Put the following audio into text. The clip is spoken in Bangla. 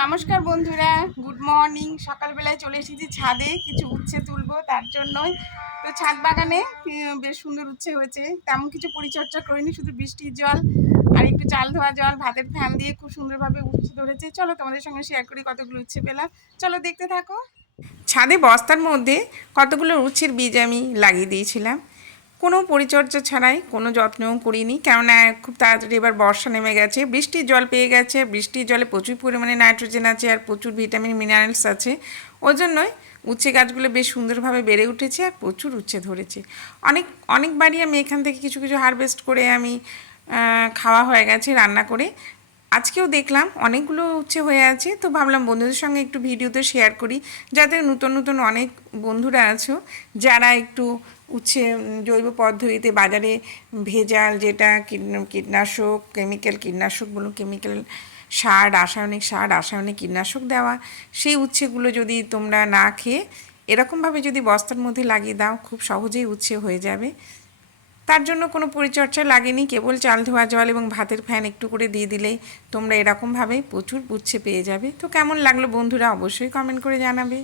নমস্কার বন্ধুরা, গুড মর্নিং। সকালবেলায় চলে এসেছি ছাদে, কিছু উচ্ছে তুলবো তার জন্যই। তো ছাদ বাগানে বেশ সুন্দর উচ্ছে হয়েছে। তেমন কিছু পরিচর্যা করিনি, শুধু বৃষ্টির জল আর একটু চাল ধোয়া জল, ভাতের ফ্যান দিয়ে খুব সুন্দরভাবে উচ্ছে ধরেছে। চলো তোমাদের সঙ্গে শেয়ার করি কতগুলো উচ্ছে পেলাম। চলো দেখতে থাকো। ছাদে বস্তার মধ্যে কতগুলো উচ্ছের বীজ আমি লাগিয়ে দিয়েছিলাম, কোনো পরিচর্যা ছাড়াই, কোনো যত্নও করিনি। কেননা খুব তাড়াতাড়ি এবার বর্ষা নেমে গেছে, বৃষ্টির জল পেয়ে গেছে। বৃষ্টির জলে প্রচুর পরিমাণে নাইট্রোজেন আছে আর প্রচুর ভিটামিন মিনারেলস আছে। ওই জন্যই উচ্ছে গাছগুলো বেশ সুন্দরভাবে বেড়ে উঠেছে আর প্রচুর উচ্ছে ধরেছে। অনেকবারই আমি এখান থেকে কিছু কিছু হারভেস্ট করে আমি খাওয়া হয়ে গেছে রান্না করে। আজকেও দেখলাম অনেকগুলো উচ্ছে হয়ে আছে, তো ভাবলাম বন্ধুদের সঙ্গে একটু ভিডিওতে শেয়ার করি, যাতে নতুন নতুন অনেক বন্ধুরা আছো যারা একটু উচ্ছে জৈব পদ্ধতিতে, বাজারে ভেজাল যেটা কীটনাশক, কীটনাশক বলুন, কেমিক্যাল সার, রাসায়নিক কীটনাশক দেওয়া সেই উচ্ছেগুলো যদি তোমরা না খেয়ে এরকমভাবে যদি বস্তার মধ্যে লাগিয়ে দাও, খুব সহজেই উচ্ছে হয়ে যাবে। তার জন্য কোনো পরিচর্যা লাগেনি, কেবল চাল ধোয়া জল এবং ভাতের ফ্যান একটু করে দিয়ে দিলেই তোমরা এরকমভাবেই প্রচুর উচ্ছে পেয়ে যাবে। তো কেমন লাগলো বন্ধুরা, অবশ্যই কমেন্ট করে জানাবে।